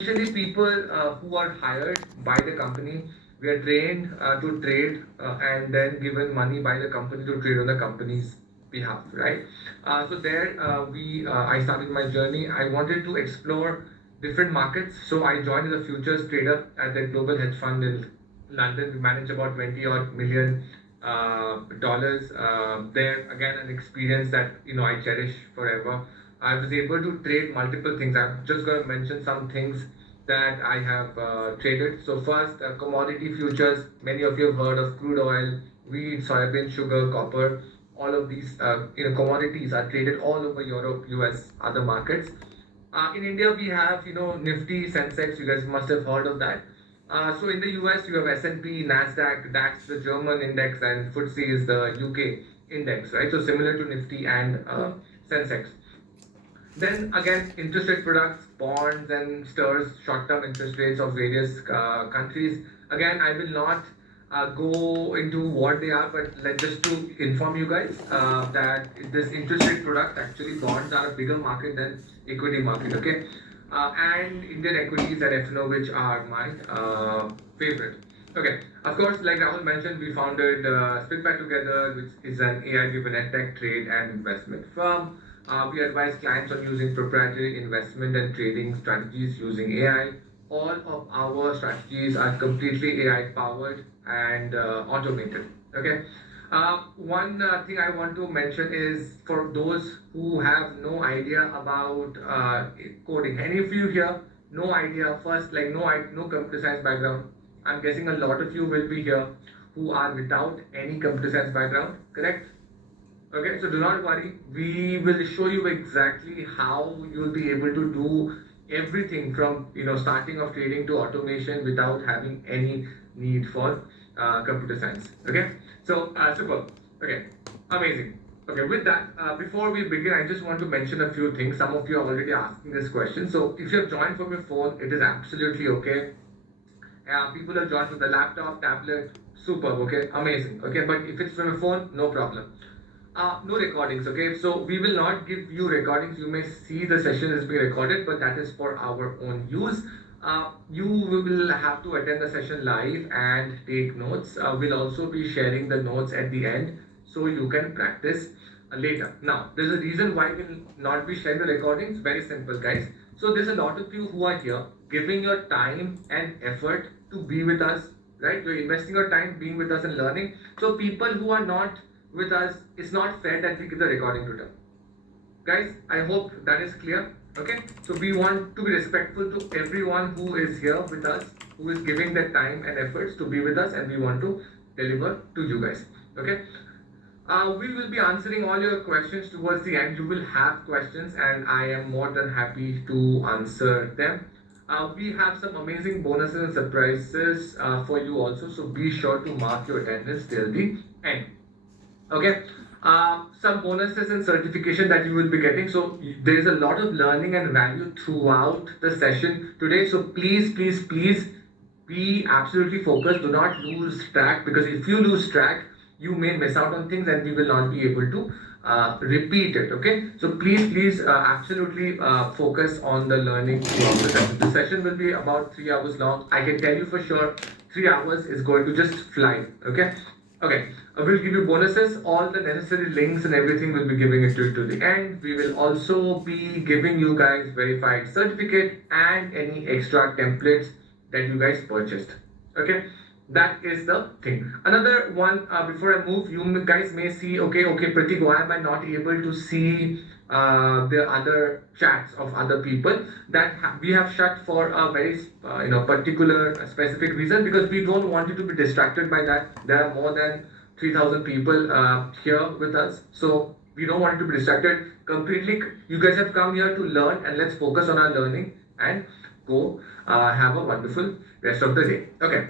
Usually people who are hired by the company, we are trained to trade and then given money by the company to trade on the company's behalf, right? So there I started my journey. I wanted to explore different markets, so I joined as a futures trader at the global hedge fund in London. We manage about 20 odd million dollars. There again, an experience that I cherish forever. I was able to trade multiple things. I'm just going to mention some things that I have traded. So first, commodity futures. Many of you have heard of crude oil, wheat, soybean, sugar, copper. All of these commodities are traded all over Europe, US, other markets. In India, we have Nifty, Sensex. You guys must have heard of that. So in the US, you have S&P, Nasdaq, DAX, the German index, and FTSE is the UK index, right? So similar to Nifty and Sensex. Then again, interest rate products, bonds, and stores, short-term interest rates of various countries. Again, I will not go into what they are, but just to inform you guys that this interest rate product, actually bonds are a bigger market than equity market. Okay, and Indian equities and FNO, which are my favorite. Okay, of course, like Rahul mentioned, we founded Spitback Together, which is an AI-driven tech trade and investment firm. We advise clients on using proprietary investment and trading strategies using AI. All of our strategies are completely AI powered and automated. Okay. One thing I want to mention is for those who have no idea about coding. Any of you here, no idea? First, like no computer science background. I'm guessing a lot of you will be here who are without any computer science background. Correct? Okay, so do not worry. We will show you exactly how you'll be able to do everything from starting of trading to automation without having any need for computer science. Okay, so super. Okay, amazing. Okay, with that, before we begin, I just want to mention a few things. Some of you are already asking this question. So if you have joined from your phone, it is absolutely okay. People have joined from the laptop, tablet, superb. Okay, amazing. Okay, but if it's from your phone, no problem. No recordings, okay? So we will not give you recordings. You may see the session is being recorded, but that is for our own use. You will have to attend the session live and take notes. We'll also be sharing the notes at the end so you can practice later. Now, there's a reason why we'll not be sharing the recordings. Very simple, guys. So there's a lot of you who are here giving your time and effort to be with us, right? You're investing your time being with us and learning. So people who are not with us, it's not fair that we give the recording to them. Guys, I hope that is clear. Okay, so we want to be respectful to everyone who is here with us, who is giving their time and efforts to be with us, and we want to deliver to you guys. Okay, we will be answering all your questions towards the end. You will have questions, and I am more than happy to answer them. We have some amazing bonuses and surprises for you also, so be sure to mark your attendance till the end. Okay, some bonuses and certification that you will be getting. So there is a lot of learning and value throughout the session today. So please be absolutely focused. Do not lose track, because if you lose track, you may miss out on things and we will not be able to repeat it. Okay, so please absolutely focus on the learning throughout the session. The session will be about 3 hours long. I can tell you for sure 3 hours is going to just fly. Okay. Okay, we'll give you bonuses. All the necessary links and everything will be giving it to the end. We will also be giving you guys verified certificate and any extra templates that you guys purchased. Okay, that is the thing. Another one, before I move, you guys may see, okay, Pratik, why am I not able to see the other chats of other people that we have shut for a very particular specific reason, because we don't want you to be distracted by that. There are more than 3,000 people here with us, so we don't want you to be distracted completely. You guys have come here to learn, and let's focus on our learning and go have a wonderful rest of the day. Okay,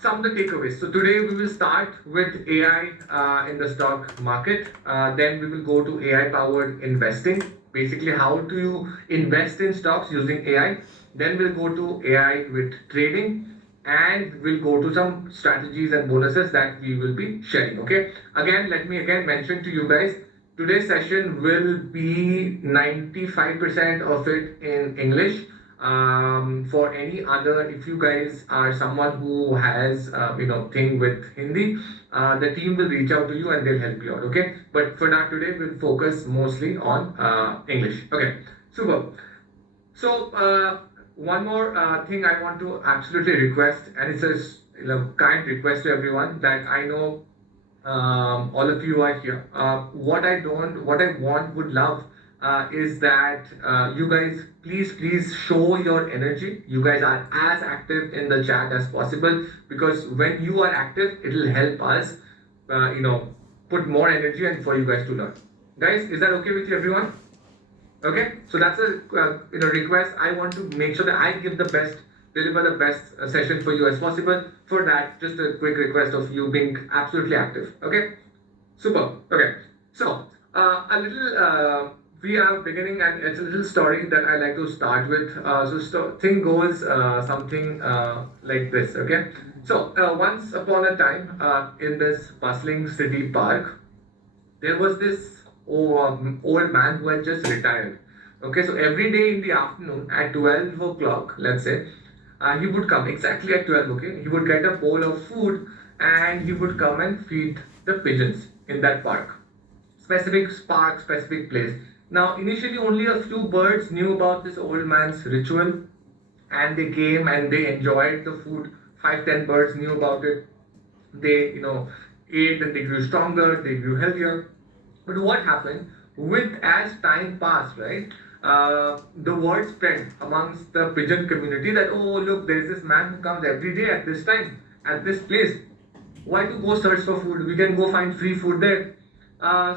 some of the takeaways. So today we will start with AI in the stock market. Then we will go to AI powered investing. Basically, how do you invest in stocks using AI? Then we'll go to AI with trading, and we'll go to some strategies and bonuses that we will be sharing. Okay. Again, let me again mention to you guys. Today's session will be 95% of it in English. For any other, if you guys are someone who has thing with Hindi, the team will reach out to you and they'll help you out. Okay, but for now today we'll focus mostly on English. Okay, super. So one more thing I want to absolutely request, and it's a kind request to everyone that I know all of you are here. What I want, would love is that you guys please show your energy. You guys are as active in the chat as possible, because when you are active, it'll help us, put more energy and for you guys to learn. Guys, is that okay with you, everyone? Okay, so that's a request. I want to make sure that I give the best, deliver the best session for you as possible. For that, just a quick request of you being absolutely active. Okay, super. Okay, so a little we are beginning, and it's a little story that I like to start with. Thing goes something like this. Okay, so once upon a time, in this bustling city park, there was this old man who had just retired. Okay, so every day in the afternoon at 12 o'clock, let's say, he would come exactly at 12. Okay, he would get a bowl of food and he would come and feed the pigeons in that park. Specific park, specific place. Now, initially, only a few birds knew about this old man's ritual, and they came and they enjoyed the food. 5, 10 birds knew about it. They, ate and they grew stronger, they grew healthier. But what happened with as time passed, right? The word spread amongst the pigeon community that, oh, look, there's this man who comes every day at this time, at this place. Why to go search for food? We can go find free food there.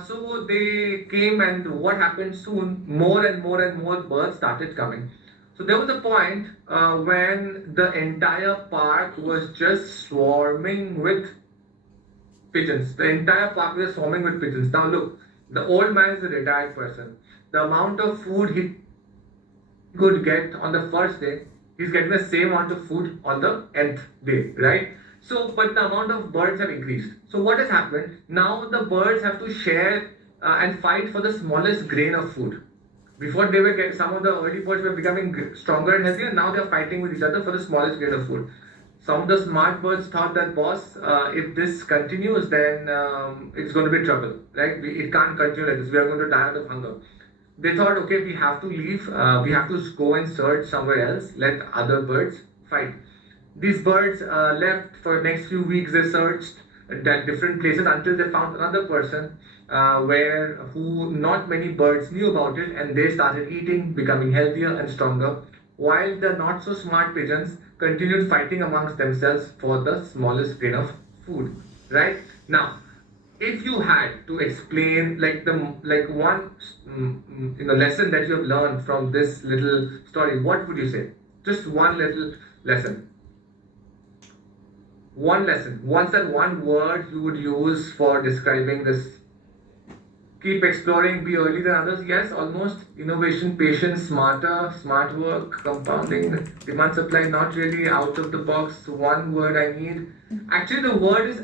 So they came, and what happened soon? More and more and more birds started coming. So there was a point when the entire park was just swarming with pigeons. The entire park was swarming with pigeons. Now look, the old man is a retired person. The amount of food he could get on the first day, he's getting the same amount of food on the nth day, right? So, but the amount of birds have increased. So what has happened? Now the birds have to share and fight for the smallest grain of food. Before they were getting, some of the early birds were becoming stronger and healthier. Now they're fighting with each other for the smallest grain of food. Some of the smart birds thought that, boss, if this continues, then it's going to be trouble, right? It can't continue like this. We are going to die out of hunger. They thought, okay, we have to leave. We have to go and search somewhere else. Let other birds fight. These birds left for the next few weeks. They searched at different places until they found another person who not many birds knew about it, and they started eating, becoming healthier and stronger, while the not so smart pigeons continued fighting amongst themselves for the smallest grain of food. Right now, if you had to explain one lesson that you have learned from this little story, what would you say? Just one little lesson. One lesson. What's that one word you would use for describing this? Keep exploring, be early than others. Yes, almost. Innovation, patience, smarter, smart work, compounding, demand supply, not really out of the box. One word I need. Actually, the word is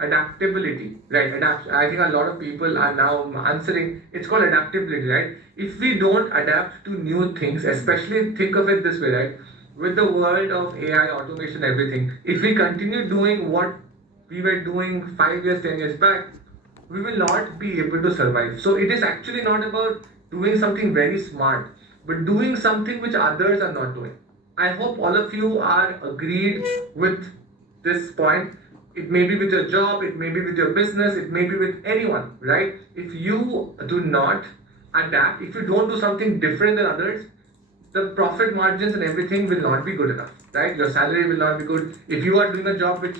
adaptability, right? I think a lot of people are now answering. It's called adaptability, right? If we don't adapt to new things, especially think of it this way, right? With the world of AI, automation, everything, if we continue doing what we were doing 5 years, 10 years back, we will not be able to survive. So it is actually not about doing something very smart, but doing something which others are not doing. I hope all of you are agreed with this point. It may be with your job, it may be with your business, it may be with anyone, right? If you do not adapt, if you don't do something different than others, the profit margins and everything will not be good enough, right? Your salary will not be good. If you are doing a job which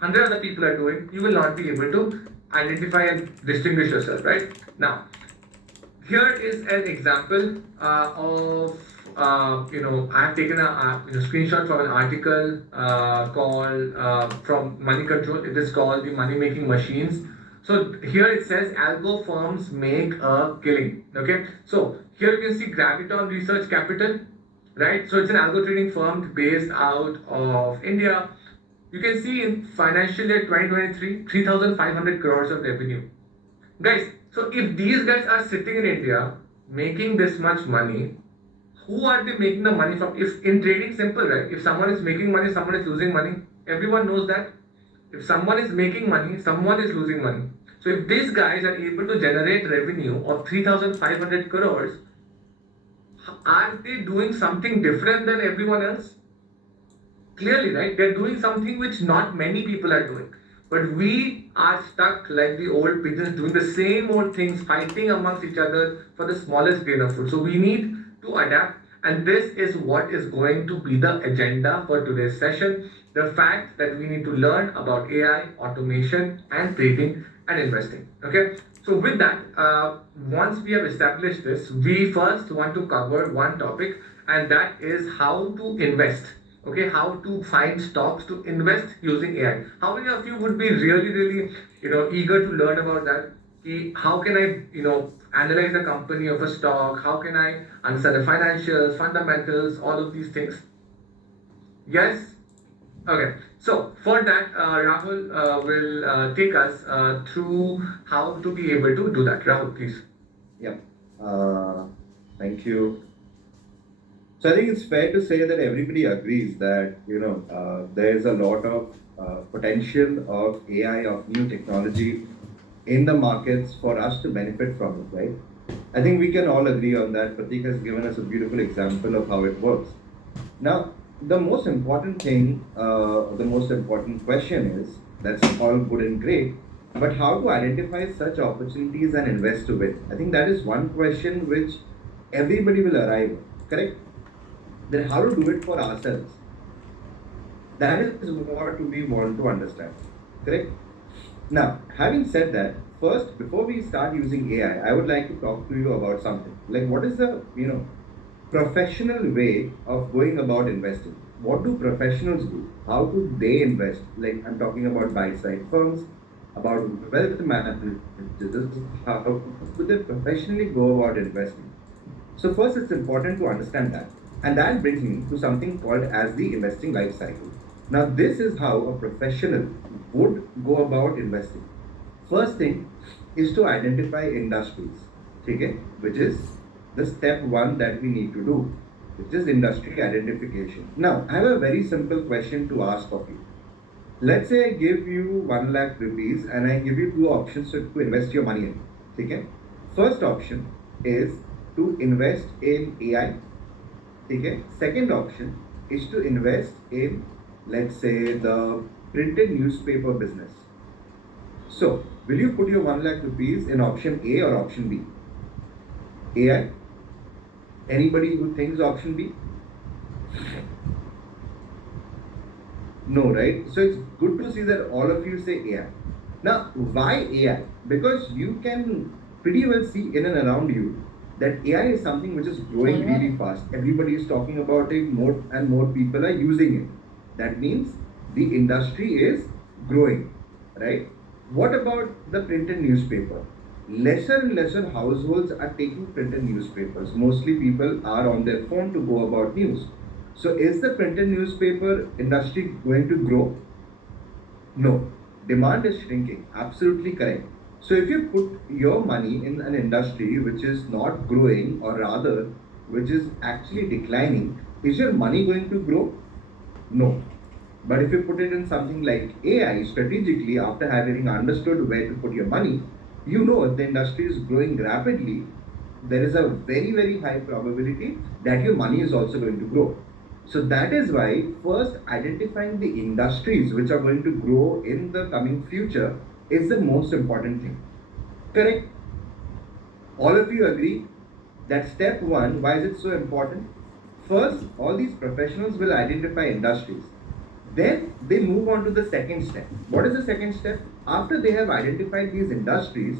100 other people are doing, you will not be able to identify and distinguish yourself, right? Now, here is an example of I have taken a screenshot from an article called from Money Control. It is called the Money Making Machines. So here it says algo firms make a killing. Okay, so here you can see Graviton Research Capital, right? So it's an algo trading firm based out of India. You can see in financial year 2023, 3,500 crores of revenue. Guys, so if these guys are sitting in India making this much money, who are they making the money from? If in trading, simple, right? If someone is making money, someone is losing money. Everyone knows that. If someone is making money, someone is losing money. So if these guys are able to generate revenue of 3,500 crores, are they doing something different than everyone else? Clearly, right? They're doing something which not many people are doing. But we are stuck like the old pigeons doing the same old things, fighting amongst each other for the smallest grain of food. So we need to adapt. And this is what is going to be the agenda for today's session. The fact that we need to learn about AI, automation, and trading and investing. Okay. So with that, once we have established this, we first want to cover one topic, and that is how to invest. Okay, how to find stocks to invest using AI. How many of you would be really eager to learn about that? How can I analyze the company of a stock? How can I understand the financials, fundamentals, all of these things? Yes. Okay, so for that, Rahul will take us through how to be able to do that. Rahul, please. Yeah. Uh, Thank you. So I think it's fair to say that everybody agrees that there is a lot of potential of AI, of new technology in the markets for us to benefit from it, right? I think we can all agree on that. Pratik has given us a beautiful example of how it works. Now, the most important thing, the most important question is that's all good and great, but how to identify such opportunities and invest to it? I think that is one question which everybody will arrive at, correct? Then how to do it for ourselves? That is what we want to understand, correct? Now, having said that, first, before we start using AI, I would like to talk to you about something. Like, what is the professional way of going about investing? What do professionals do? How do they invest? Like, I'm talking about buy-side firms, about wealth managers. How do they professionally go about investing? So first, it's important to understand that. And that brings me to something called as the investing life cycle. Now, this is how a professional would go about investing. First thing is to identify industries, okay, which is the step one that we need to do, which is industry identification. Now, I have a very simple question to ask of you. Let's say I give you 1 lakh rupees and I give you two options to invest your money in. Okay? First option is to invest in AI. Okay? Second option is to invest in, let's say, the printed newspaper business. So, will you put your 1 lakh rupees in option A or option B? AI? Anybody who thinks option B? No, right? So it's good to see that all of you say AI. Now, why AI? Because you can pretty well see in and around you that AI is something which is growing really fast. Everybody is talking about it, more and more people are using it. That means the industry is growing, right? What about the printed newspaper? Lesser and lesser households are taking printed newspapers. Mostly people are on their phone to go about news. So is the printed newspaper industry going to grow? No. Demand is shrinking. Absolutely correct. So if you put your money in an industry which is not growing, or rather which is actually declining, is your money going to grow? No. But if you put it in something like AI strategically, after having understood where to put your money, you know if the industry is growing rapidly, there is a very, very high probability that your money is also going to grow. So that is why first identifying the industries which are going to grow in the coming future is the most important thing. Correct? All of you agree that step one, why is it so important? First, all these professionals will identify industries. Then they move on to the second step. What is the second step? After they have identified these industries,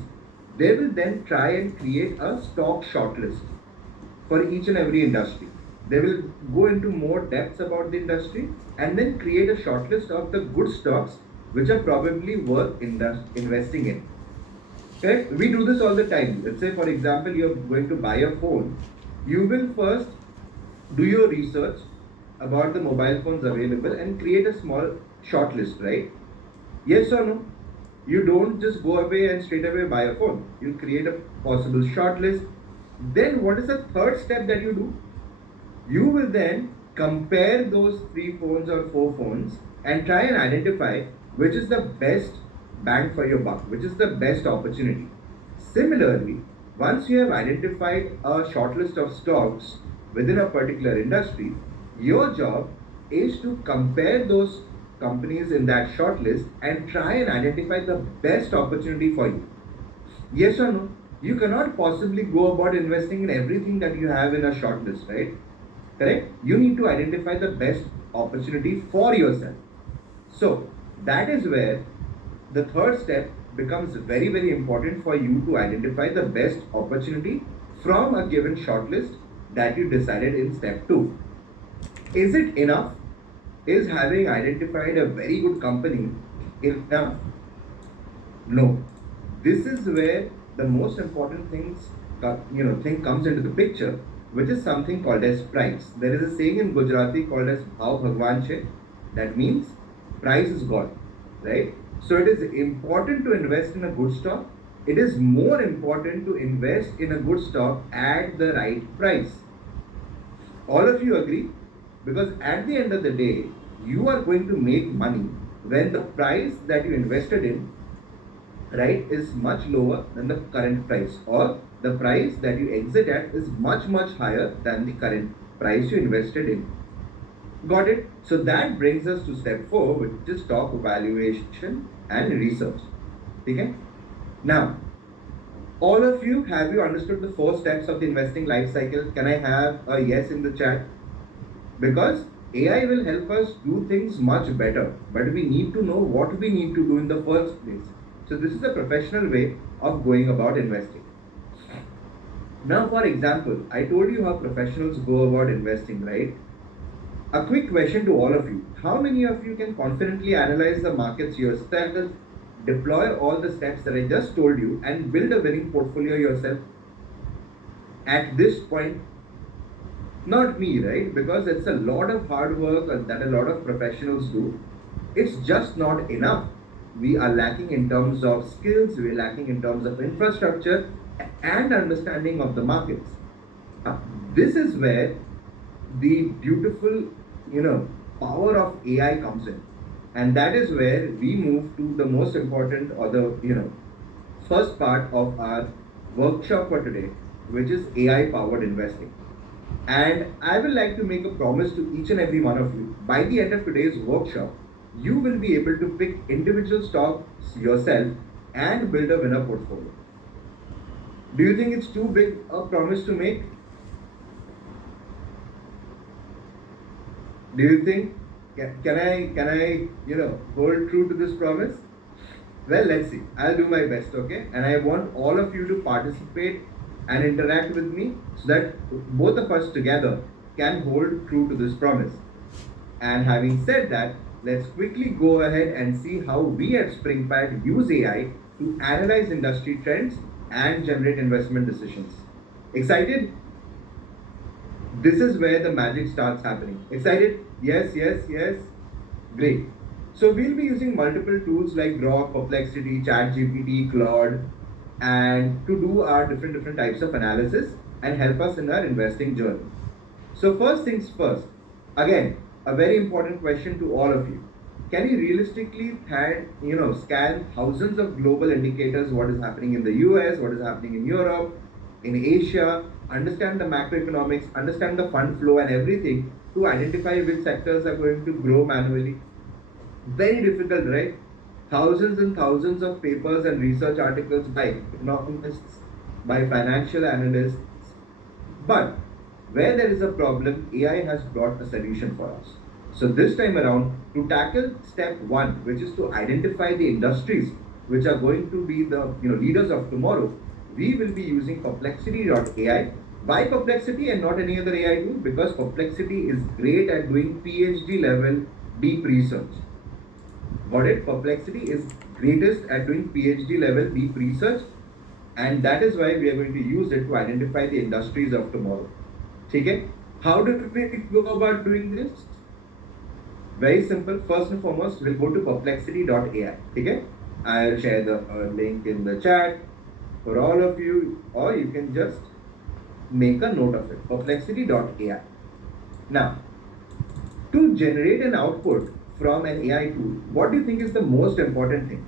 they will then try and create a stock shortlist for each and every industry. They will go into more depths about the industry and then create a shortlist of the good stocks which are probably worth investing in. Correct? We do this all the time. Let's say, for example, you're going to buy a phone. You will first do your research about the mobile phones available and create a small shortlist, right? Yes or no? You don't just go away and straight away buy a phone. You create a possible shortlist. Then, what is the third step that you do? You will then compare those three phones or four phones and try and identify which is the best bang for your buck, which is the best opportunity. Similarly, once you have identified a short list of stocks within a particular industry, your job is to compare those companies in that short list and try and identify the best opportunity for you. Yes or no? You cannot possibly go about investing in everything that you have in a short list, right? Correct? You need to identify the best opportunity for yourself. So that is where the third step becomes very, very important for you to identify the best opportunity from a given shortlist that you decided in step two. Is it enough? Is having identified a very good company enough? No. This is where the most important thing comes into the picture, which is something called as price. There is a saying in Gujarati called as Bhav Bhagwan Che. That means price is God, right? So it is important to invest in a good stock. It is more important to invest in a good stock at the right price. All of you agree? Because at the end of the day, you are going to make money when the price that you invested in, right, is much lower than the current price, or the price that you exit at is much higher than the current price you invested in. Got it? So that brings us to step 4, which is stock evaluation and research. Okay? Now, all of you, have you understood the 4 steps of the investing life cycle? Can I have a yes in the chat? Because AI will help us do things much better, but we need to know what we need to do in the first place. So this is a professional way of going about investing. Now, for example, I told you how professionals go about investing, right? A quick question to all of you. How many of you can confidently analyze the markets yourself, deploy all the steps that I just told you, and build a winning portfolio yourself at this point? Not me, right? Because it's a lot of hard work that a lot of professionals do. It's just not enough. We are lacking in terms of skills, we're lacking in terms of infrastructure and understanding of the markets. Uh, this is where the beautiful, power of AI comes in. And that is where we move to the most important, or the, first part of our workshop for today, which is AI powered investing. And I will like to make a promise to each and every one of you. By the end of today's workshop, you will be able to pick individual stocks yourself and build a winner portfolio. Do you think it's too big a promise to make? Do you think can I hold true to this promise? Well, let's see. I'll do my best, okay? And I want all of you to participate and interact with me so that both of us together can hold true to this promise. And having said that, let's quickly go ahead and see how we at SpringPad use AI to analyze industry trends and generate investment decisions. Excited? This is where the magic starts happening. Excited? Yes, yes, yes. Great. So we'll be using multiple tools like Grok, Perplexity, ChatGPT, Claude, and to do our different types of analysis and help us in our investing journey. So first things first, again, a very important question to all of you. Can you realistically scan thousands of global indicators, what is happening in the US, what is happening in Europe, in Asia, understand the macroeconomics, understand the fund flow and everything to identify which sectors are going to grow manually? Very difficult, right? Thousands and thousands of papers and research articles by economists, by financial analysts. But where there is a problem, AI has brought a solution for us. So this time around, to tackle step 1, which is to identify the industries which are going to be the leaders of tomorrow, we will be using perplexity.ai. Why Perplexity and not any other AI tool? Because Perplexity is great at doing PhD level deep research. Got it? Perplexity is greatest at doing PhD level deep research, and that is why we are going to use it to identify the industries of tomorrow. Okay? How do we go about doing this? Very simple. First and foremost, we'll go to perplexity.ai. Okay? I'll share the link in the chat for all of you, or you can just make a note of it. Perplexity.ai. Now, to generate an output from an AI tool, what do you think is the most important thing?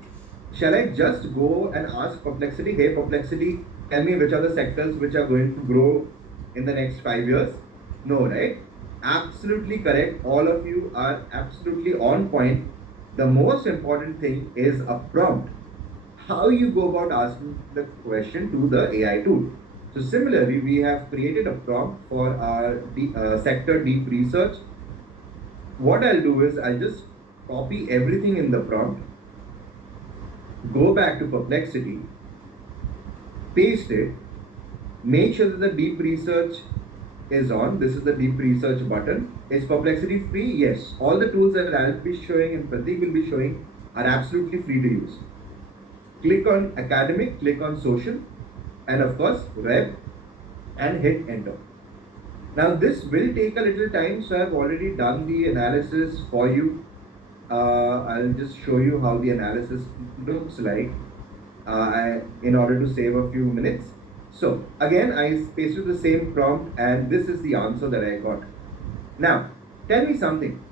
Shall I just go and ask Perplexity, hey Perplexity, tell me which are the sectors which are going to grow in the next 5 years? No, right? Absolutely correct. All of you are absolutely on point. The most important thing is a prompt. How you go about asking the question to the AI tool. So similarly, we have created a prompt for our sector deep research. What I'll do is I'll just copy everything in the prompt, go back to Perplexity, paste it, make sure that the deep research is on. This is the deep research button. Is Perplexity free? Yes. All the tools that I'll be showing and Pratik will be showing are absolutely free to use. Click on academic, click on social, and of course web, and hit enter. Now this will take a little time, so I've already done the analysis for you. I'll just show you how the analysis looks like in order to save a few minutes. So again, I pasted the same prompt and this is the answer that I got. Now, tell me something.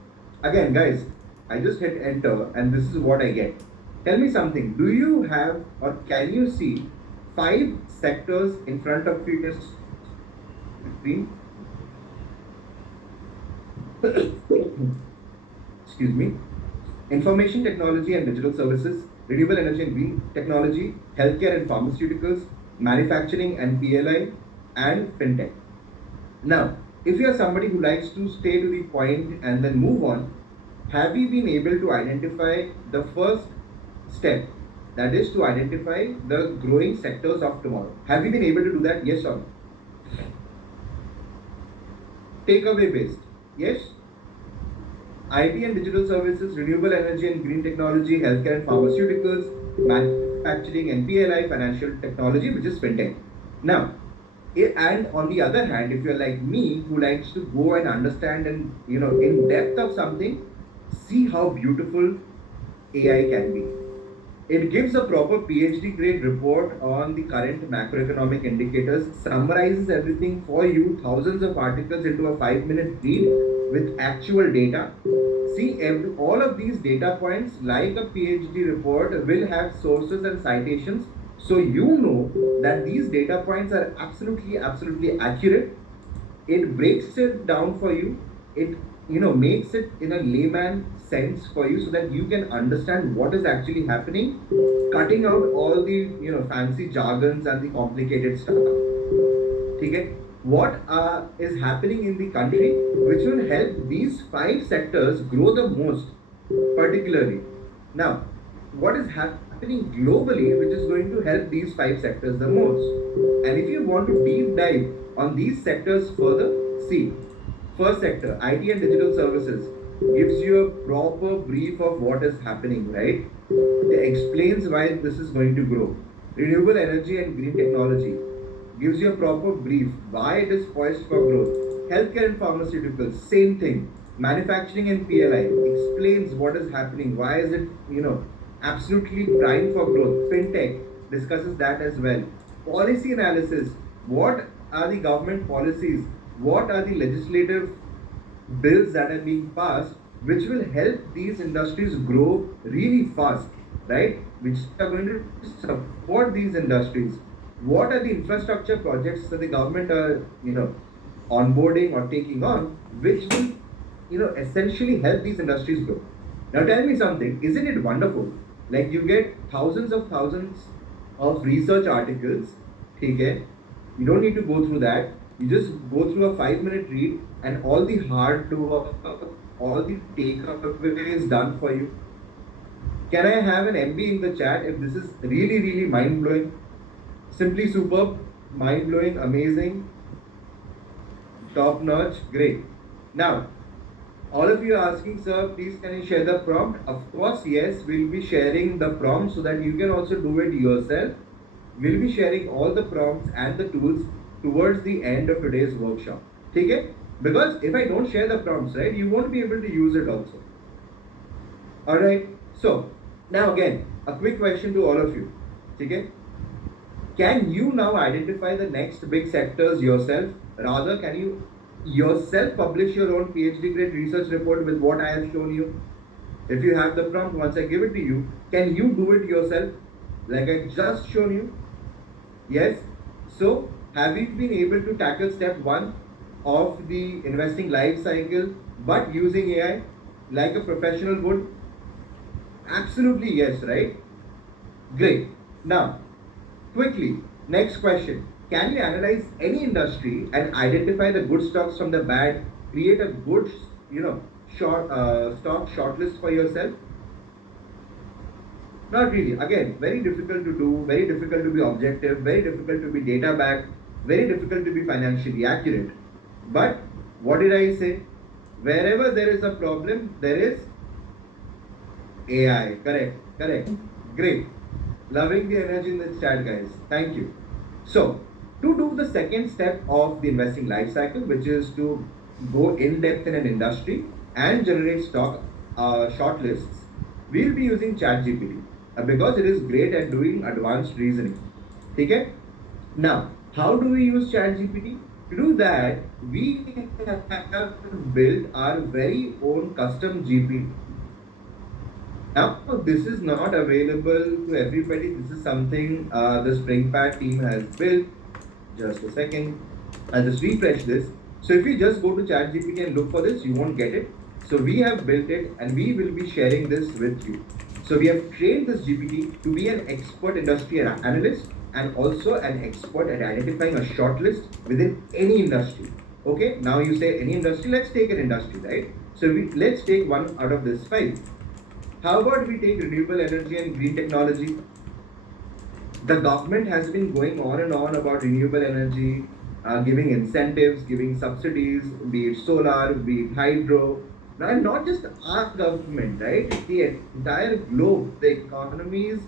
Again, guys, I just hit enter and this is what I get. Tell me something. Do you have or can you see 5 sectors in front of your screen? Excuse me. Information technology and digital services, renewable energy and green technology, healthcare and pharmaceuticals, manufacturing and PLI, and fintech. Now, if you are somebody who likes to stay to the point and then move on, have you been able to identify the first step? That is to identify the growing sectors of tomorrow. Have you been able to do that? Yes or no? Takeaway based. Yes? IT and digital services, renewable energy and green technology, healthcare and pharmaceuticals, manufacturing and PLI, financial technology, which is fintech. Now, and on the other hand, if you're like me who likes to go and understand and in depth of something, see how beautiful AI can be. It gives a proper PhD grade report on the current macroeconomic indicators, summarizes everything for you, thousands of articles into a 5-minute read with actual data. See, all of these data points, like a PhD report, will have sources and citations. So you know that these data points are absolutely accurate. It breaks it down for you. It makes it in a layman sense for you so that you can understand what is actually happening, cutting out all the fancy jargons and the complicated stuff. Okay, what is happening in the country which will help these 5 sectors grow the most, particularly. Now, what is happening globally which is going to help these 5 sectors the most? And if you want to deep dive on these sectors further, see, first sector, IT and digital services, gives you a proper brief of what is happening, right? It explains why this is going to grow. Renewable energy and green technology gives you a proper brief why it is poised for growth. Healthcare and pharmaceuticals, same thing. Manufacturing and PLI explains what is happening, why is it absolutely primed for growth. Fintech discusses that as well. Policy analysis, what are the government policies, what are the legislative bills that are being passed which will help these industries grow really fast, right? Which are going to support these industries. What are the infrastructure projects that the government are, onboarding or taking on, which will, essentially help these industries grow? Now tell me something, isn't it wonderful? Like you get thousands of research articles, okay? You don't need to go through that. You just go through a 5-minute read and all the hard work, all the takeaways done for you. Can I have an MB in the chat if this is really mind blowing? Simply superb, mind blowing, amazing, top notch, great. Now, all of you are asking, sir, please can you share the prompt? Of course, yes, we'll be sharing the prompt so that you can also do it yourself. We'll be sharing all the prompts and the tools towards the end of today's workshop. Okay? Because if I don't share the prompts, right, you won't be able to use it also. Alright, so now again, a quick question to all of you. Okay? Can you now identify the next big sectors yourself? Rather, can you yourself publish your own PhD grade research report with what I have shown you. If you have the prompt, once I give it to you, can you do it yourself like I just shown you? Yes. So, have you been able to tackle step one of the investing life cycle but using AI like a professional would? Absolutely yes, right? Great. Now, quickly, next question. Can you analyze any industry and identify the good stocks from the bad? Create a good, stock shortlist for yourself? Not really. Again, very difficult to do, very difficult to be objective, very difficult to be data backed, very difficult to be financially accurate. But what did I say? Wherever there is a problem, there is AI. Correct. Correct. Great. Loving the energy in the chat, guys. Thank you. So, to do the second step of the investing life cycle, which is to go in depth in an industry and generate stock shortlists, we'll be using ChatGPT because it is great at doing advanced reasoning. Okay? Now, how do we use ChatGPT? To do that, we have built our very own custom GPT. Now, this is not available to everybody. This is something the SpringPad team has built. Just a second. I'll just refresh this. So if you just go to ChatGPT and look for this, you won't get it. So we have built it and we will be sharing this with you. So we have trained this GPT to be an expert industry analyst and also an expert at identifying a shortlist within any industry. Okay, now you say any industry, let's take an industry, right? So let's take one out of this five. How about we take renewable energy and green technology? The government has been going on and on about renewable energy, giving incentives, giving subsidies, be it solar, be it hydro. And not just our government, right? The entire globe, the economies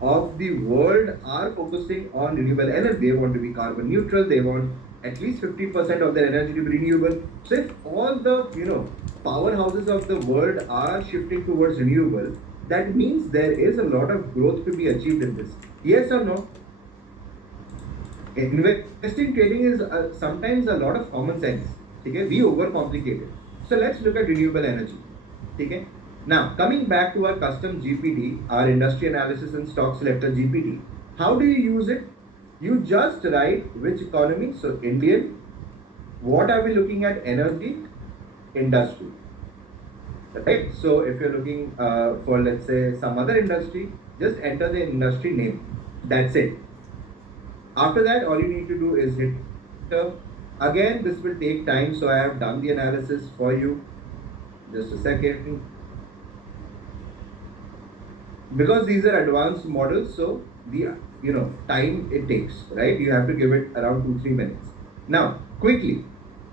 of the world are focusing on renewable energy. They want to be carbon neutral. They want at least 50% of their energy to be renewable. So if all the powerhouses of the world are shifting towards renewable, that means there is a lot of growth to be achieved in this. Yes or no? Investing trading is sometimes a lot of common sense. Okay? We overcomplicate it. So let's look at renewable energy. Okay? Now, coming back to our custom GPT, our industry analysis and stock selector GPT, how do you use it? You just write which economy, so Indian, what are we looking at? Energy, industry. Right? So if you're looking for, let's say, some other industry, just enter the industry name. That's it. After that, all you need to do is hit enter. Again, this will take time, so I have done the analysis for you. Just a second. Because these are advanced models, so the time it takes, right? You have to give it around 2-3 minutes. Now, quickly,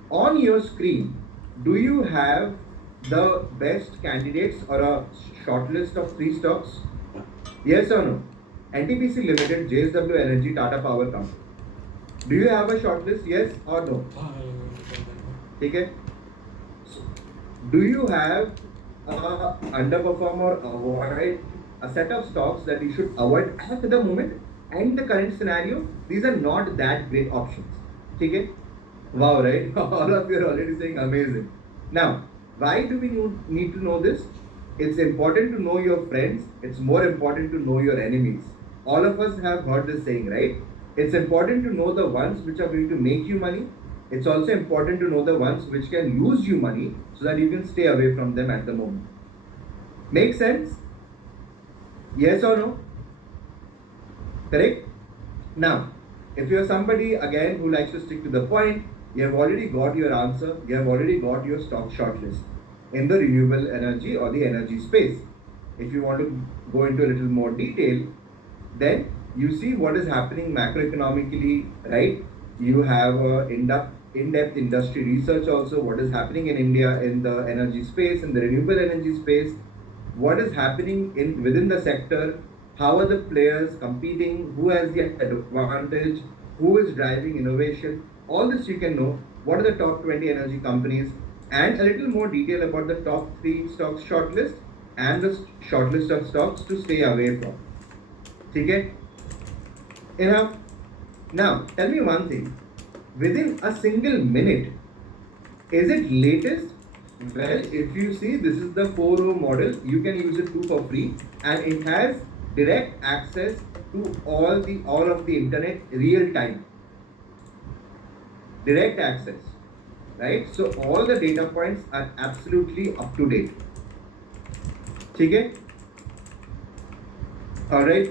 on your screen, do you have the best candidates or a short list of 3 stocks? Yes or no? NTPC Limited, JSW Energy, Tata Power Company. Do you have a short list? Yes or no? Okay. So, do you have a underperform or avoid a set of stocks that you should avoid at the moment and the current scenario? These are not that great options. Okay. Wow, right? All of you are already saying amazing. Now, why do we need to know this? It's important to know your friends. It's more important to know your enemies. All of us have heard this saying, right? It's important to know the ones which are going to make you money. It's also important to know the ones which can lose you money so that you can stay away from them at the moment. Make sense? Yes or no? Correct? Now, if you're somebody again who likes to stick to the point, you have already got your answer, you have already got your stock shortlist in the renewable energy or the energy space. If you want to go into a little more detail, then you see what is happening macroeconomically, right? You have in-depth industry research also, what is happening in India in the energy space, in the renewable energy space, what is happening within the sector, how are the players competing, who has the advantage, who is driving innovation. All this you can know. What are the top 20 energy companies, and a little more detail about the top 3 stocks shortlist and the shortlist of stocks to stay away from. Okay? Enough. Now, tell me one thing. Within a single minute, Is it latest? Well, if you see, this is the 4O model. You can use it too for free, and it has direct access to all of the internet real time. Direct access, right? So all the data points are absolutely up to date. Okay? All right.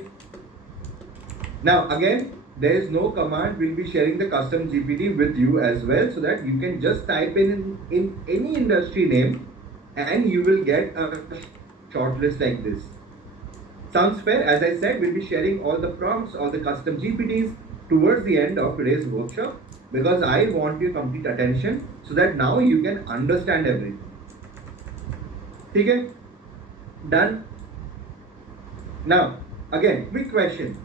Now again, there is no command. We'll be sharing the custom GPT with you as well, so that you can just type in any industry name, and you will get a shortlist like this. Sounds fair? As I said, we'll be sharing all the prompts, all the custom GPTs towards the end of today's workshop, because I want your complete attention so that now you can understand everything. Okay? Done? Now, again, quick question.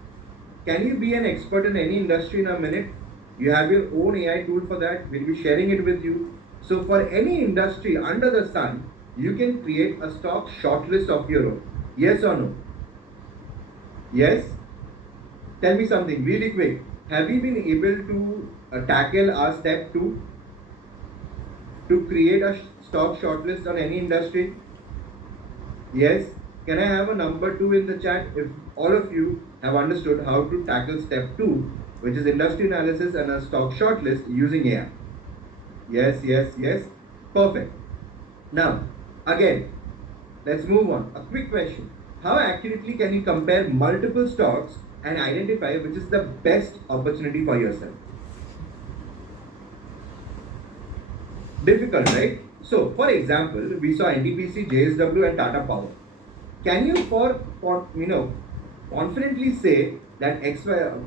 Can you be an expert in any industry in a minute? You have your own AI tool for that. We'll be sharing it with you. So, for any industry under the sun, you can create a stock shortlist of your own. Yes or no? Yes? Tell me something really quick. Have you been able to tackle our step 2 to create a stock shortlist on any industry? Yes? Can I have a number 2 in the chat if all of you have understood how to tackle step 2, which is industry analysis and a stock shortlist using AI? Yes, yes, yes. Perfect. Now, again, let's move on. A quick question. How accurately can you compare multiple stocks and identify which is the best opportunity for yourself? Difficult, right? So, for example, we saw NTPC, JSW, and Tata Power. Can you, confidently say that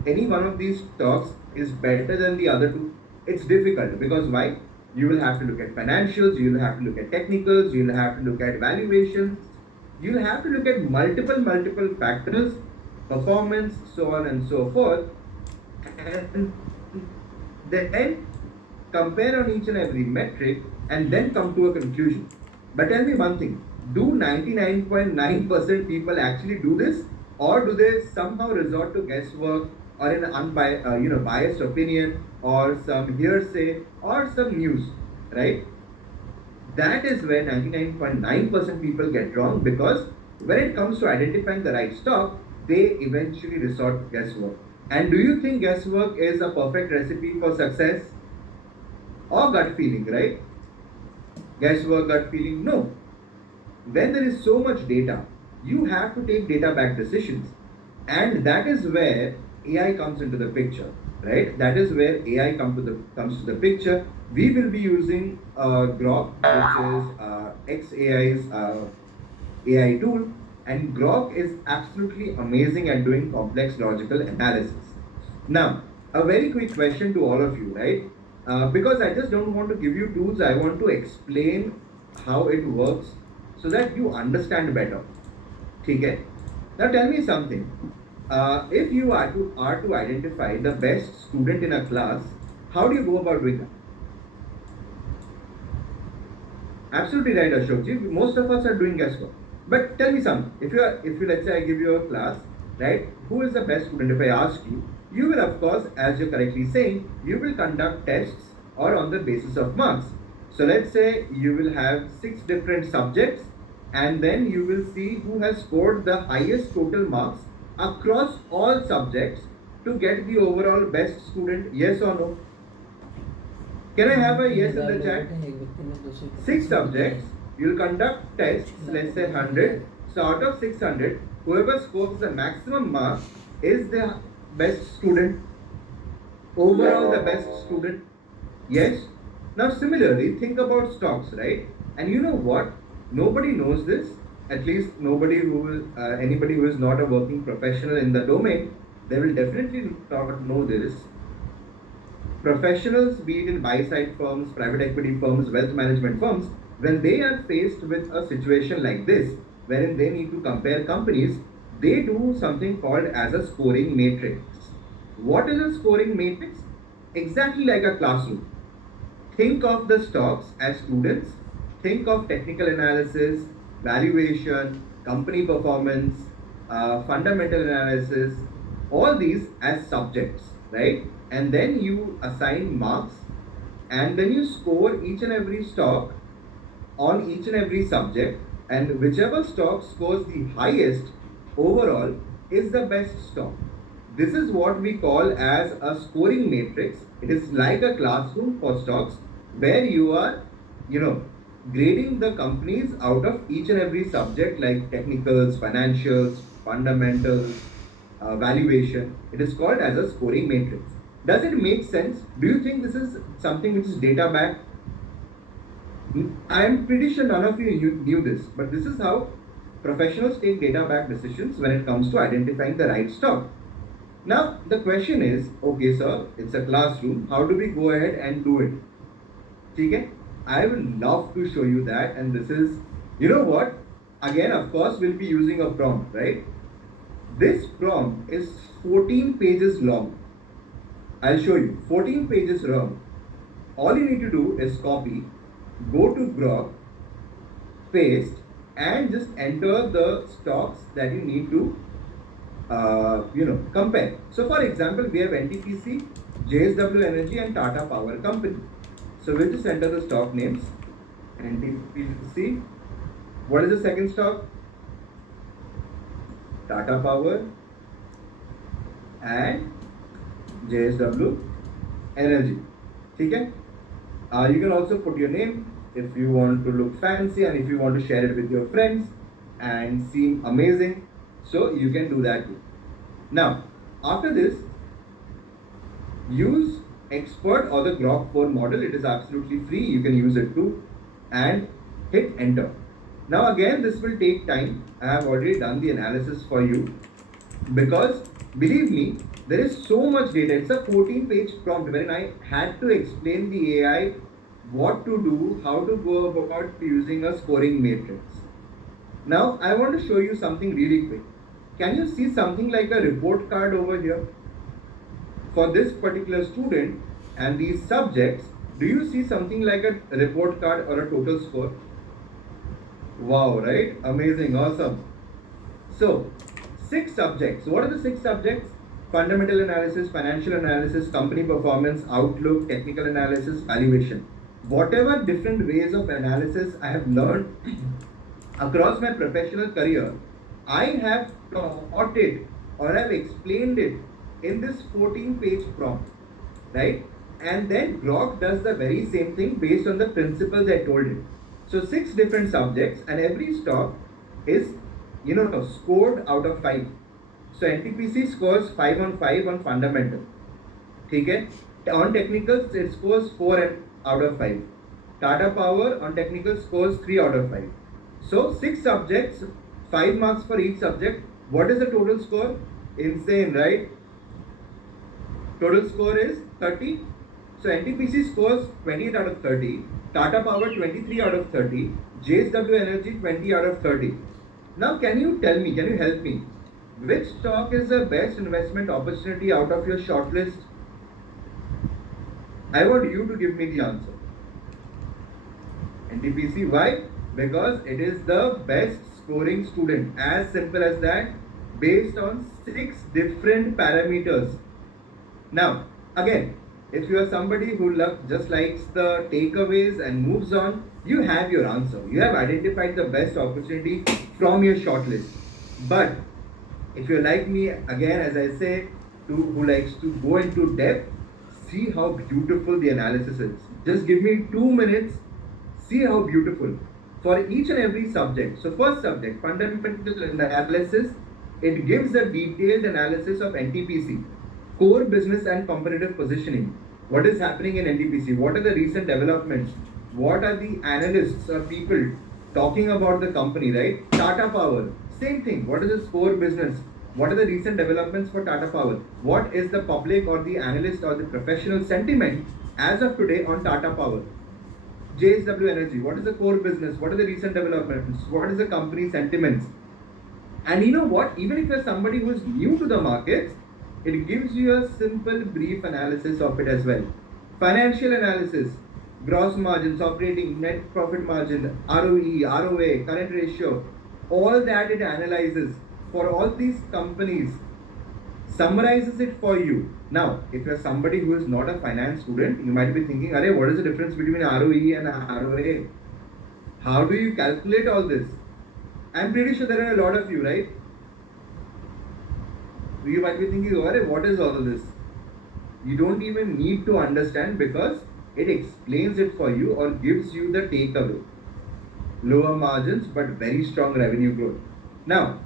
any one of these stocks is better than the other two? It's difficult because why? You will have to look at financials, you will have to look at technicals, you will have to look at valuations, you will have to look at multiple factors, performance, so on and so forth, and then compare on each and every metric and then come to a conclusion. But tell me one thing, do 99.9% people actually do this, or do they somehow resort to guesswork or an biased opinion or some hearsay or some news, right? That is where 99.9% people get wrong, because when it comes to identifying the right stock, they eventually resort to guesswork. And do you think guesswork is a perfect recipe for success? Or gut feeling, right? Guesswork, gut feeling? No. When there is so much data, you have to take data backed decisions. And that is where AI comes into the picture, right? That is where AI comes to the picture. We will be using Grok, which is XAI's AI tool, and Grok is absolutely amazing at doing complex logical analysis. Now, a very quick question to all of you, right? Because I just don't want to give you tools, I want to explain how it works so that you understand better. Okay? Now tell me something. If you are to identify the best student in a class, how do you go about doing that? Absolutely right, Ashokji. Most of us are doing guesswork. But tell me something. If you let's say I give you a class, right? Who is the best student? If I ask you, you will of course, as you're correctly saying, you will conduct tests or on the basis of marks. So let's say you will have 6 different subjects, and then you will see who has scored the highest total marks across all subjects to get the overall best student. Yes or no? Can I have a yes in the chat? 6 subjects, you'll conduct tests, let's say 100. So out of 600, whoever scores the maximum mark is the best student, overall the best student. Yes? Now similarly, think about stocks, right? And you know what? Nobody knows this, at least anybody who is not a working professional in the domain, they will definitely not know this. Professionals, be it in buy-side firms, private equity firms, wealth management firms, when they are faced with a situation like this, wherein they need to compare companies, they do something called as a scoring matrix. What is a scoring matrix? Exactly like a classroom. Think of the stocks as students, think of technical analysis, valuation, company performance, fundamental analysis, all these as subjects, right? And then you assign marks and then you score each and every stock on each and every subject, and whichever stock scores the highest overall is the best stock. This is what we call as a scoring matrix. It is like a classroom for stocks where you are, you know, grading the companies out of each and every subject like technicals, financials, fundamentals, valuation. It is called as a scoring matrix. Does it make sense? Do you think this is something which is data backed? I am pretty sure none of you knew this, but this is how professionals take data backed decisions when it comes to identifying the right stock. Now, the question is, okay, sir, it's a classroom. How do we go ahead and do it? Okay? I will love to show you that. And this is, you know what? Again, of course, we'll be using a prompt, right? This prompt is 14 pages long. I'll show you. 14 pages long. All you need to do is copy, go to Grok, paste, and just enter the stocks that you need to compare. So for example, we have NTPC, JSW Energy, and Tata Power Company. So we'll just enter the stock names. NTPC. What is the second stock? Tata Power and JSW Energy. Okay? You can also put your name if you want to look fancy and if you want to share it with your friends and seem amazing. So you can do that too. Now, after this, use Expert or the Grok 4 model. It is absolutely free. You can use it too. And hit enter. Now again, this will take time. I have already done the analysis for you because believe me, there is so much data. It's a 14-page prompt wherein I had to explain the AI what to do, how to go about using a scoring matrix. Now, I want to show you something really quick. Can you see something like a report card over here? For this particular student and these subjects, do you see something like a report card or a total score? Wow, right? Amazing, awesome. So, 6 subjects. What are the 6 subjects? Fundamental analysis, financial analysis, company performance, outlook, technical analysis, valuation. Whatever different ways of analysis I have learned across my professional career, I have taught it or I have explained it in this 14-page prompt, right? And then Grok does the very same thing based on the principles I told it. So 6 different subjects and every stock is, scored out of 5. So NTPC scores 5 on 5 on fundamental. Okay? On technicals, it scores 4 out of 5. Tata Power on technical scores 3 out of 5. So 6 subjects, 5 marks for each subject. What is the total score? Insane, right? Total score is 30. So NTPC scores 28 out of 30. Tata Power 23 out of 30. JSW Energy 20 out of 30. Now can you tell me, can you help me? Which stock is the best investment opportunity out of your shortlist? I want you to give me the answer. NTPC, why? Because it is the best scoring student. As simple as that, based on 6 different parameters. Now, again, if you are somebody who just likes the takeaways and moves on, you have your answer. You have identified the best opportunity from your shortlist. But if you're like me, again, as I say, who likes to go into depth, see how beautiful the analysis is. Just give me 2 minutes, see how beautiful. For each and every subject. So first subject, fundamental analysis, it gives a detailed analysis of NTPC, core business and competitive positioning. What is happening in NTPC? What are the recent developments? What are the analysts or people talking about the company, right? Tata Power, same thing. What is its core business? What are the recent developments for Tata Power? What is the public or the analyst or the professional sentiment as of today on Tata Power? JSW Energy, what is the core business? What are the recent developments? What is the company sentiments? And you know what? Even if you're somebody who is new to the markets, it gives you a simple, brief analysis of it as well. Financial analysis, gross margins, operating, net profit margin, ROE, ROA, current ratio, all that it analyzes for all these companies. summarizes it for you. Now, if you're somebody who is not a finance student, you might be thinking, Arey, what is the difference between ROE and ROA? How do you calculate all this? I'm pretty sure there are a lot of you, right? You might be thinking, Arey, what is all this? You don't even need to understand because it explains it for you or gives you the takeaway. Lower margins but very strong revenue growth. Now,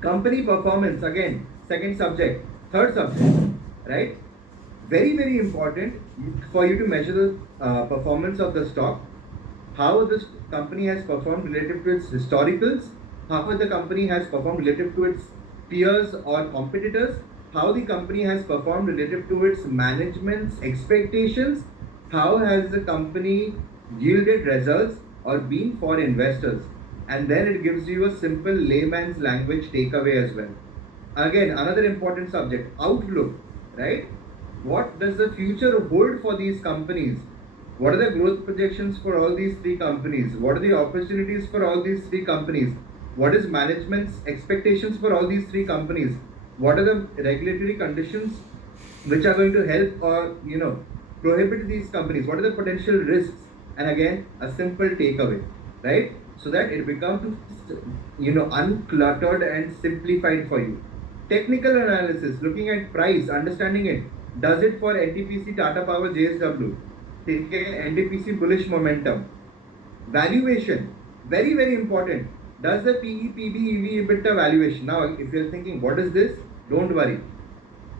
company performance, again, second subject, third subject, right? Very, very important for you to measure the performance of the stock, how this company has performed relative to its historicals, how the company has performed relative to its peers or competitors, how the company has performed relative to its management's expectations, how has the company yielded results or been for investors. And then it gives you a simple layman's language takeaway as well. Again, another important subject, outlook, right? What does the future hold for these companies? What are the growth projections for all these three companies? What are the opportunities for all these three companies? What is management's expectations for all these three companies? What are the regulatory conditions which are going to help or prohibit these companies? What are the potential risks? And again, a simple takeaway, right? So that it becomes uncluttered and simplified for you. Technical analysis, looking at price, understanding it. Does it for NTPC, Tata Power, JSW? NTPC bullish momentum. Valuation, very, very important. Does the PE, PB, EV, EBITDA valuation? Now, if you're thinking, what is this? Don't worry.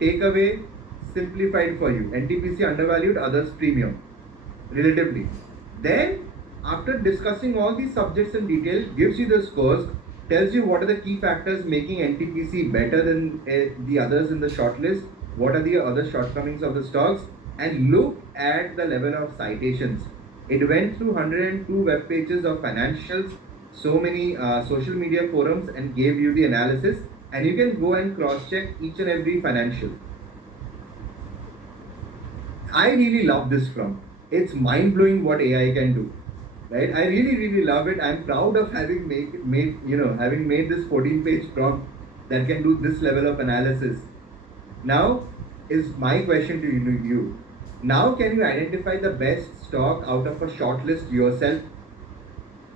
Takeaway simplified for you. NTPC undervalued, others premium, relatively. Then, after discussing all these subjects in detail, gives you the scores, tells you what are the key factors making NTPC better than the others in the shortlist, what are the other shortcomings of the stocks, and look at the level of citations. It went through 102 web pages of financials, so many social media forums, and gave you the analysis. And you can go and cross-check each and every financial. I really love this from. It's mind-blowing what AI can do, right? I really, really love it. I'm proud of having made this 14-page prompt that can do this level of analysis. Now is my question to you. Now can you identify the best stock out of a shortlist yourself?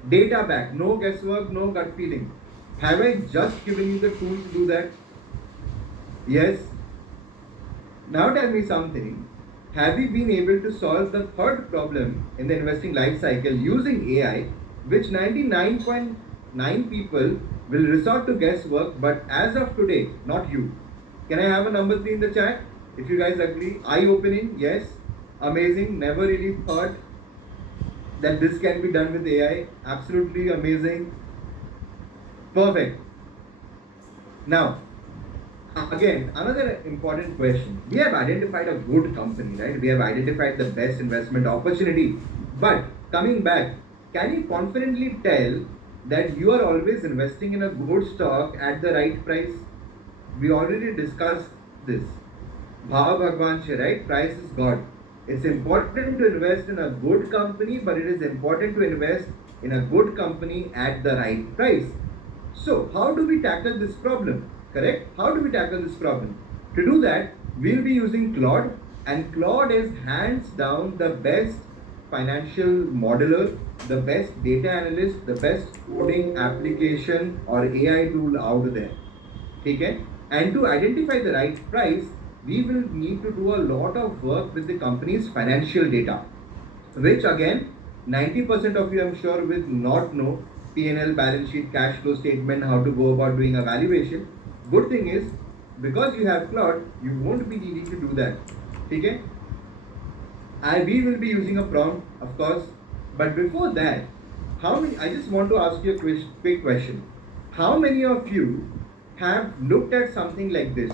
Data back, no guesswork, no gut feeling. Have I just given you the tool to do that? Yes. Now tell me something. Have we been able to solve the third problem in the investing life cycle using AI, which 99.9 people will resort to guesswork, but as of today, not you. Can I have a number 3 in the chat? If you guys agree, eye-opening, yes, amazing, never really thought that this can be done with AI, absolutely amazing, perfect. Now, again, another important question. We have identified a good company, right? We have identified the best investment opportunity. But coming back, can you confidently tell that you are always investing in a good stock at the right price? We already discussed this. Bhava Bhagwan, right? Price is God. It's important to invest in a good company, but it is important to invest in a good company at the right price. So, how do we tackle this problem? Correct? How do we tackle this problem? To do that, we'll be using Claude, and Claude is hands down the best financial modeler, the best data analyst, the best coding application or AI tool out there. Okay? And to identify the right price, we will need to do a lot of work with the company's financial data, which again, 90% of you I'm sure will not know. P&L, balance sheet, cash flow statement, how to go about doing a valuation. Good thing is, because you have Claude, you won't be needing to do that. Okay? And we will be using a prompt, of course. But before that, I just want to ask you a quick question. How many of you have looked at something like this?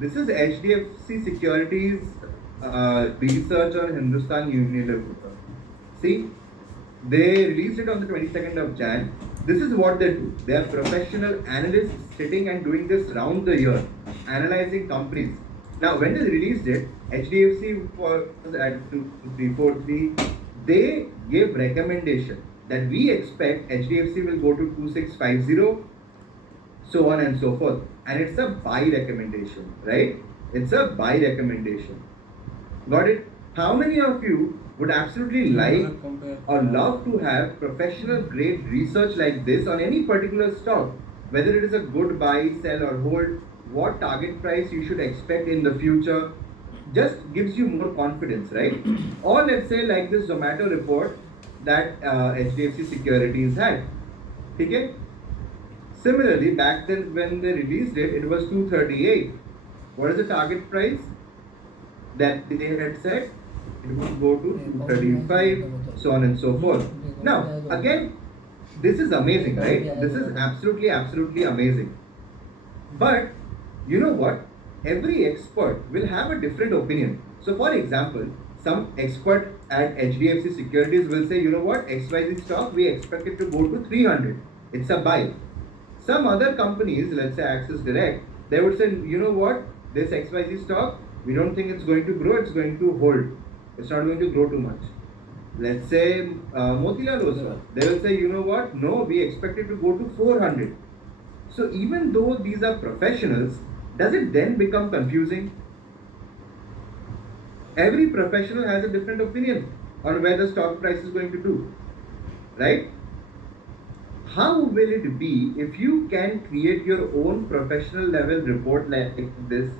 This is HDFC Securities research on Hindustan Unilever. See, they released it on the 22nd of Jan. This is what they do. They are professional analysts sitting and doing this round the year, analyzing companies. Now, when they released it, HDFC was at 343. They gave recommendation that we expect HDFC will go to 2650, so on and so forth. and it's a buy recommendation, right? It's a buy recommendation. Got it? How many of you would absolutely like or love to have professional grade research like this on any particular stock? Whether it is a good buy, sell, or hold, what target price you should expect in the future, just gives you more confidence, right? Or let's say, like this Zomato report that HDFC Securities had. Okay? Similarly, back then when they released it, it was 238. What is the target price that they had said? It would go to 235, so on and so forth. Now, again, this is amazing, right? This is absolutely amazing. But you know what? Every expert will have a different opinion. So, for example, some expert at HDFC Securities will say, you know what, XYZ stock, we expect it to go to 300. It's a buy. Some other companies, let's say Axis Direct, they would say, you know what, this XYZ stock, we don't think it's going to grow, it's going to hold. It's not going to grow too much. Let's say Motilal also, they will say, you know what, no, we expect it to go to 400. So even though these are professionals, does it then become confusing? Every professional has a different opinion on where the stock price is going to do, right? How will it be if you can create your own professional level report like this?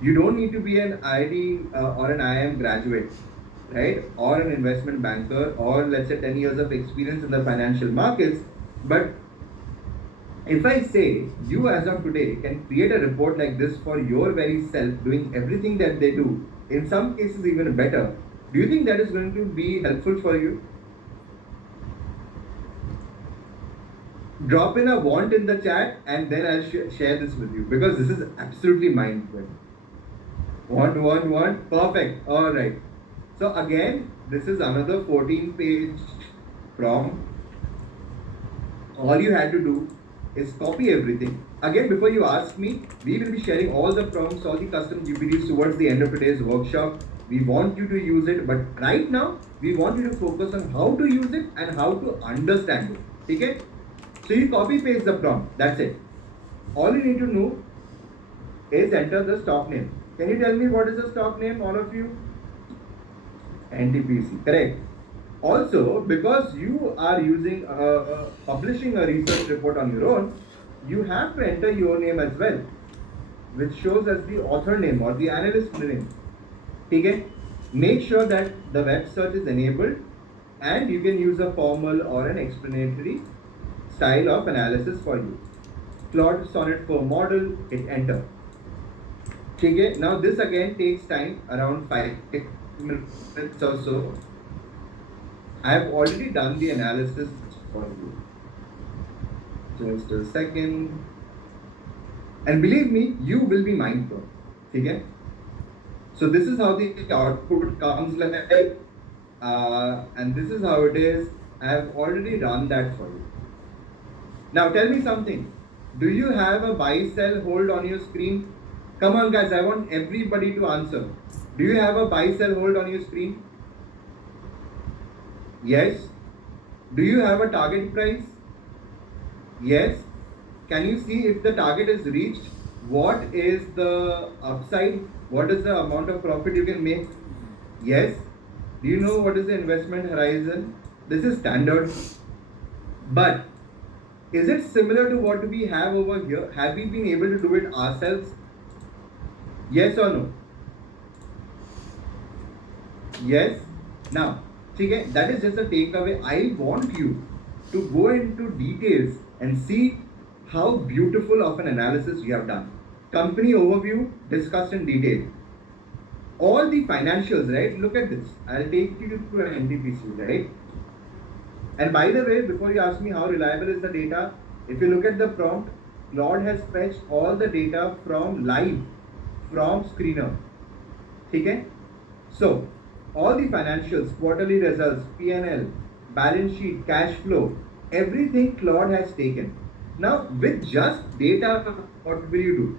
You don't need to be an ID or an IIM graduate, right? Or an investment banker, or let's say 10 years of experience in the financial markets. But if I say you as of today can create a report like this for your very self, doing everything that they do, in some cases even better, do you think that is going to be helpful for you? Drop in a want in the chat and then I'll share this with you because this is absolutely mind blowing. Want. Perfect. All right. So again, this is another 14-page prompt. All you had to do is copy everything. Again, before you ask me, we will be sharing all the prompts, all the custom GPTs towards the end of today's workshop. We want you to use it, but right now, we want you to focus on how to use it and how to understand it. Okay? So you copy paste the prompt. That's it. All you need to know is enter the stock name. Can you tell me what is the stock name, all of you? NTPC. Correct. Also, because you are using publishing a research report on your own, you have to enter your name as well, which shows as the author name or the analyst name. Okay? Make sure that the web search is enabled and you can use a formal or an explanatory style of analysis for you. Claude Sonnet 4 model, hit enter. Okay? Now this again takes time, around 5 minutes or so. I have already done the analysis for you. Just a second. And believe me, you will be mind blown. Okay? So this is how the output comes like, and this is how it is. I have already done that for you. Now tell me something. Do you have a buy sell hold on your screen? Come on guys, I want everybody to answer. Do you have a buy sell hold on your screen? Yes. Do you have a target price? Yes. Can you see if the target is reached? What is the upside? What is the amount of profit you can make? Yes. Do you know what is the investment horizon? This is standard. But is it similar to what we have over here? Have we been able to do it ourselves? Yes or no? Yes. Now, okay, that is just a takeaway. I want you to go into details and see how beautiful of an analysis you have done. Company overview discussed in detail. All the financials, right? Look at this. I'll take you to an NTPC, right? And by the way, before you ask me how reliable is the data, if you look at the prompt, Claude has fetched all the data from live, from screener. Okay? So, all the financials, quarterly results, P&L, balance sheet, cash flow, everything Claude has taken. Now, with just data, what will you do?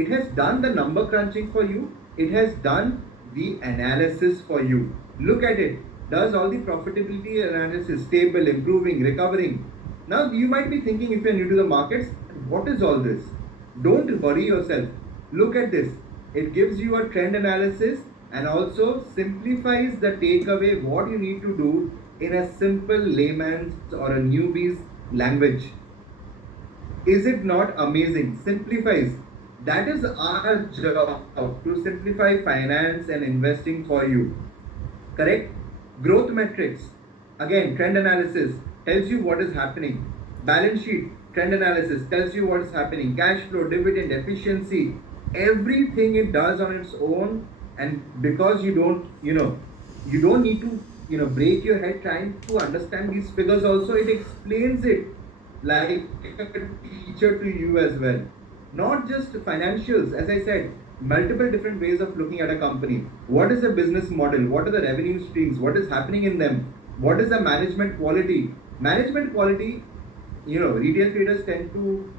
It has done the number crunching for you. It has done the analysis for you. Look at it. Does all the profitability analysis, stable, improving, recovering. Now, you might be thinking if you're new to the markets, what is all this? Don't worry yourself. Look at this. It gives you a trend analysis and also simplifies the takeaway what you need to do in a simple layman's or a newbie's language. Is it not amazing? Simplifies. That is our job to simplify finance and investing for you. Correct? Growth metrics. Again, trend analysis tells you what is happening. Balance sheet, trend analysis tells you what is happening. Cash flow, dividend, efficiency, everything it does on its own. And because you don't need to, break your head trying to understand these figures also, it explains it like a teacher to you as well. Not just financials, as I said, multiple different ways of looking at a company. What is the business model? What are the revenue streams? What is happening in them? What is the management quality? Management quality, retail traders tend to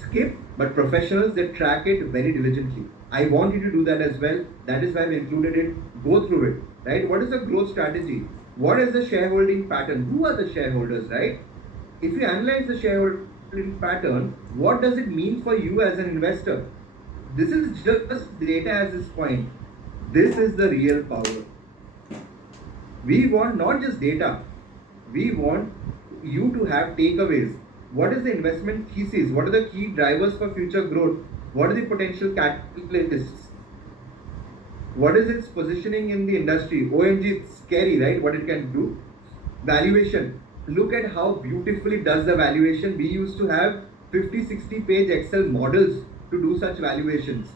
skip, but professionals they track it very diligently. I want you to do that as well. That is why I've included it. Go through it, right? What is the growth strategy? What is the shareholding pattern? Who are the shareholders, right? If you analyze the shareholding pattern, what does it mean for you as an investor? This is just data at this point. This is the real power. We want not just data, we want you to have takeaways. What is the investment thesis? What are the key drivers for future growth? What are the potential catalysts? What is its positioning in the industry? OMG, it's scary, right? What it can do. Valuation. Look at how beautifully it does the valuation. We used to have 50-60 page Excel models to do such valuations.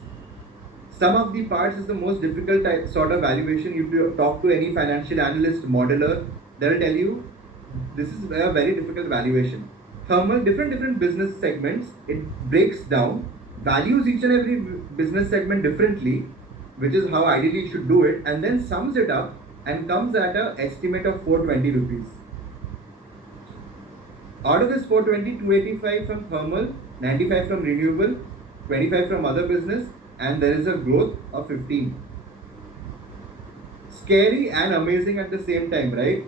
Some of the parts is the most difficult type, sort of valuation. If you talk to any financial analyst, modeler, they'll tell you this is a very difficult valuation. Thermal, different business segments, it breaks down, values each and every business segment differently, which is how ideally you should do it, and then sums it up and comes at an estimate of 420 rupees. Out of this 420, 285 from thermal, 95 from renewable, 25 from other business, and there is a growth of 15. Scary and amazing at the same time, right?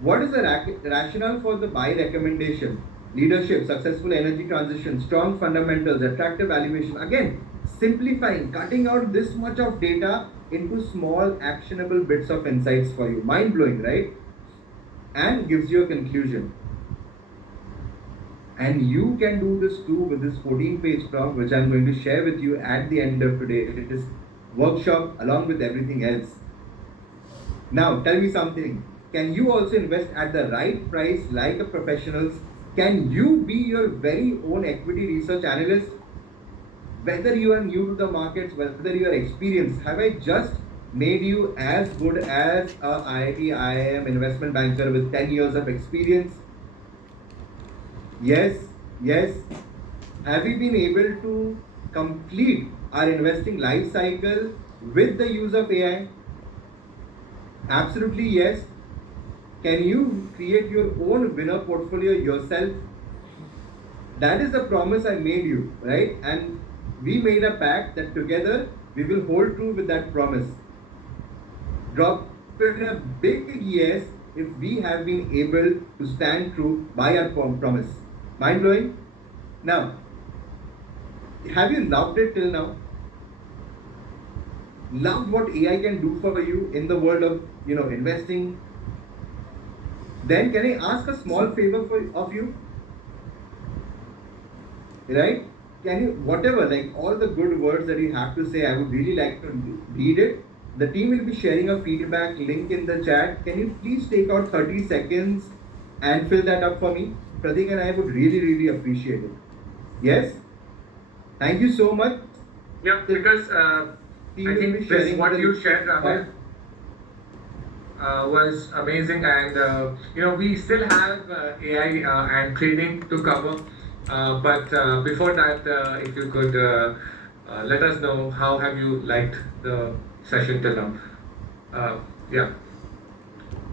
What is the rationale for the buy recommendation? Leadership, successful energy transition, strong fundamentals, attractive valuation. Again, simplifying, cutting out this much of data into small actionable bits of insights for you. Mind blowing, right? And gives you a conclusion. And you can do this too with this 14-page prompt, which I'm going to share with you at the end of today's workshop along with everything else. Now, tell me something. Can you also invest at the right price like a professionals? Can you be your very own equity research analyst? Whether you are new to the markets, whether you are experienced, have I just made you as good as a IIT IIM investment banker with 10 years of experience? Yes, yes. Have we been able to complete our investing life cycle with the use of AI? Absolutely yes. Can you create your own winner portfolio yourself? That is the promise I made you, right? And we made a pact that together we will hold true with that promise. Drop it a big yes if we have been able to stand true by our promise. Mind blowing? Now, have you loved it till now? Loved what AI can do for you in the world of investing? Then can I ask a small favor of you? Right? Can you, whatever, like all the good words that you have to say, I would really like to read it. The team will be sharing a feedback link in the chat. Can you please take out 30 seconds and fill that up for me? Pratik and I would really appreciate it. Yes? Thank you so much. Yeah, because I think this, what you shared, Rahul, was amazing, and we still have AI and training to cover. But before that, if you could let us know how have you liked the session till now. Yeah.